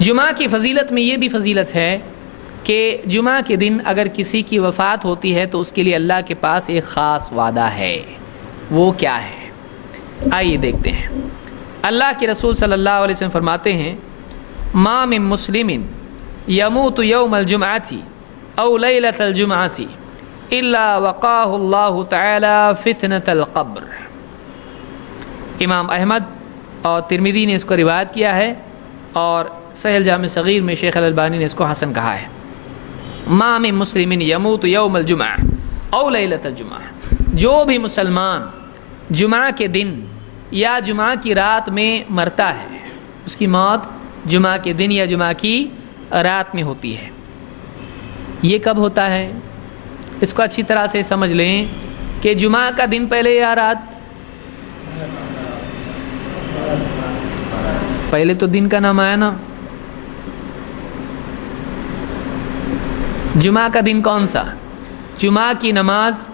جمعہ کی فضیلت میں یہ بھی فضیلت ہے کہ جمعہ کے دن اگر کسی کی وفات ہوتی ہے تو اس کے لیے اللہ کے پاس ایک خاص وعدہ ہے. وہ کیا ہے؟ آئیے دیکھتے ہیں. اللہ کے رسول صلی اللہ علیہ وسلم فرماتے ہیں ما من مسلم یموت یوم الجمعۃ او لیلۃ الجمعۃ الا وقاہ اللہ تعالی فتنۃ القبر. امام احمد اور ترمذی نے اس کو روایت کیا ہے اور صحیح الجامع صغیر میں شیخ الالبانی نے اس کو حسن کہا ہے. ما من مسلم یموت یوم الجمعہ او لیلۃ الجمعہ، جو بھی مسلمان جمعہ کے دن یا جمعہ کی رات میں مرتا ہے اس کی موت جمعہ کے دن یا جمعہ کی رات میں ہوتی ہے. یہ کب ہوتا ہے؟ اس کو اچھی طرح سے سمجھ لیں کہ جمعہ کا دن پہلے یا رات؟ پہلے تو دن کا نام آیا نا. جمعہ کا دن کون سا؟ جمعہ کی نماز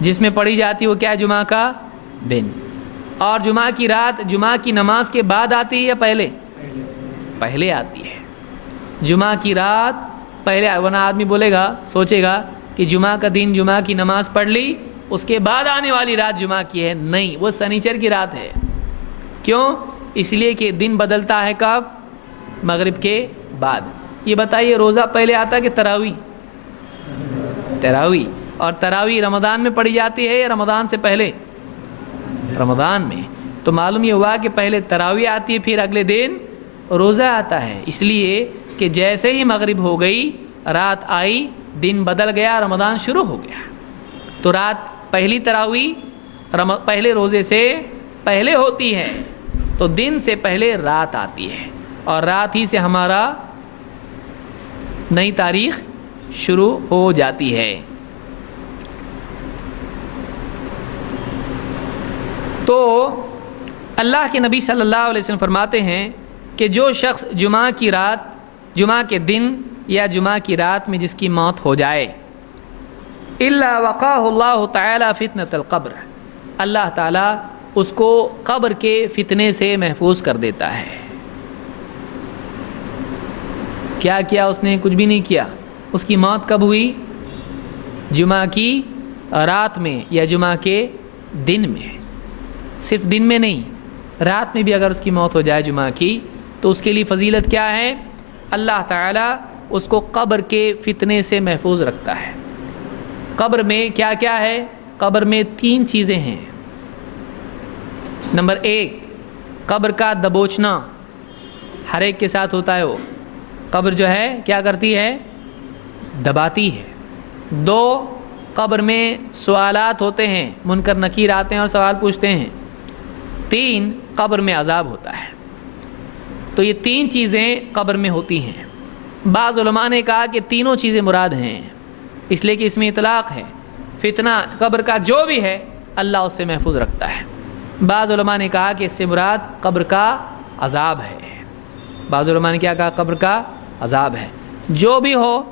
جس میں پڑھی جاتی ہے وہ کیا ہے؟ جمعہ کا دن. اور جمعہ کی رات جمعہ کی نماز کے بعد آتی ہے یا پہلے؟ پہلے آتی ہے. جمعہ کی رات پہلے، ورنہ آدمی بولے گا سوچے گا کہ جمعہ کا دن جمعہ کی نماز پڑھ لی اس کے بعد آنے والی رات جمعہ کی ہے. نہیں، وہ سنیچر کی رات ہے. کیوں؟ اس لیے کہ دن بدلتا ہے کب؟ مغرب کے بعد. یہ بتائیے روزہ پہلے آتا ہے کہ تراویح؟ تراویح. اور تراویح رمضان میں پڑھی جاتی ہے یا رمضان سے پہلے؟ رمضان میں. تو معلوم یہ ہوا کہ پہلے تراویح آتی ہے پھر اگلے دن روزہ آتا ہے. اس لیے کہ جیسے ہی مغرب ہو گئی رات آئی دن بدل گیا رمضان شروع ہو گیا. تو رات پہلی تراویح پہلے روزے سے پہلے ہوتی ہے تو دن سے پہلے رات آتی ہے اور رات ہی سے ہمارا نئی تاریخ شروع ہو جاتی ہے. تو اللہ کے نبی صلی اللہ علیہ وسلم فرماتے ہیں کہ جو شخص جمعہ کی رات جمعہ کے دن یا جمعہ کی رات میں جس کی موت ہو جائے الا وقاہ اللہ تعالی فتنۃ القبر، اللہ تعالیٰ اس کو قبر کے فتنے سے محفوظ کر دیتا ہے. کیا کیا اس نے؟ کچھ بھی نہیں کیا. اس کی موت کب ہوئی؟ جمعہ کی رات میں یا جمعہ کے دن میں. صرف دن میں نہیں، رات میں بھی اگر اس کی موت ہو جائے جمعہ کی تو اس کے لیے فضیلت کیا ہے؟ اللہ تعالیٰ اس کو قبر کے فتنے سے محفوظ رکھتا ہے. قبر میں کیا کیا ہے؟ قبر میں 3 چیزیں ہیں. نمبر 1، قبر کا دبوچنا ہر ایک کے ساتھ ہوتا ہے. وہ قبر جو ہے کیا کرتی ہے؟ دباتی ہے. 2، قبر میں سوالات ہوتے ہیں، منکر نکیر آتے ہیں اور سوال پوچھتے ہیں. 3، قبر میں عذاب ہوتا ہے. تو یہ 3 چیزیں قبر میں ہوتی ہیں. بعض علماء نے کہا کہ تینوں چیزیں مراد ہیں اس لیے کہ اس میں اطلاق ہے. فتنہ قبر کا جو بھی ہے اللہ اس سے محفوظ رکھتا ہے. بعض علماء نے کہا کہ اس سے مراد قبر کا عذاب ہے. بعض علماء نے کیا کہا؟ قبر کا عذاب ہے. جو بھی ہو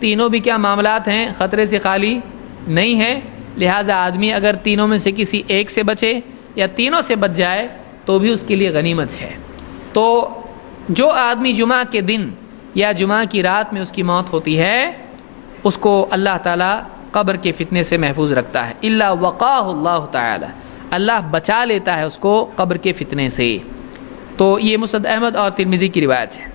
تینوں بھی کیا معاملات ہیں؟ خطرے سے خالی نہیں ہے. لہٰذا آدمی اگر تینوں میں سے کسی ایک سے بچے یا تینوں سے بچ جائے تو بھی اس کے لیے غنیمت ہے. تو جو آدمی جمعہ کے دن یا جمعہ کی رات میں اس کی موت ہوتی ہے اس کو اللہ تعالیٰ قبر کے فتنے سے محفوظ رکھتا ہے. الا وقاہ اللہ تعالی، اللہ بچا لیتا ہے اس کو قبر کے فتنے سے. تو یہ مسند احمد اور ترمذی کی روایت ہے.